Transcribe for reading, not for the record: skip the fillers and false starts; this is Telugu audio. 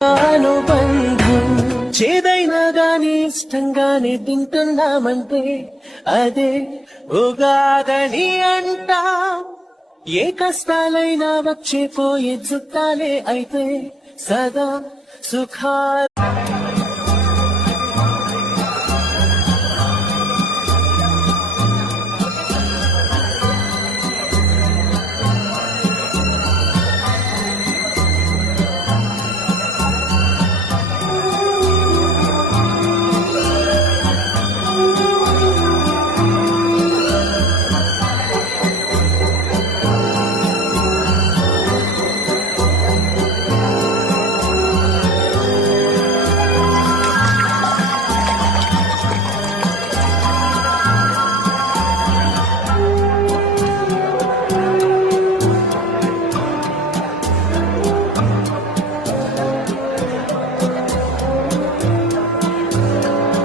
అనుబంధం చేదైనా గాని ఇష్టంగానే తింటున్నామంటే అదే ఉగాదని అంటాం. ఏ కష్టాలైనా వచ్చే పోయే చుట్టాలే అయితే సదా సుఖా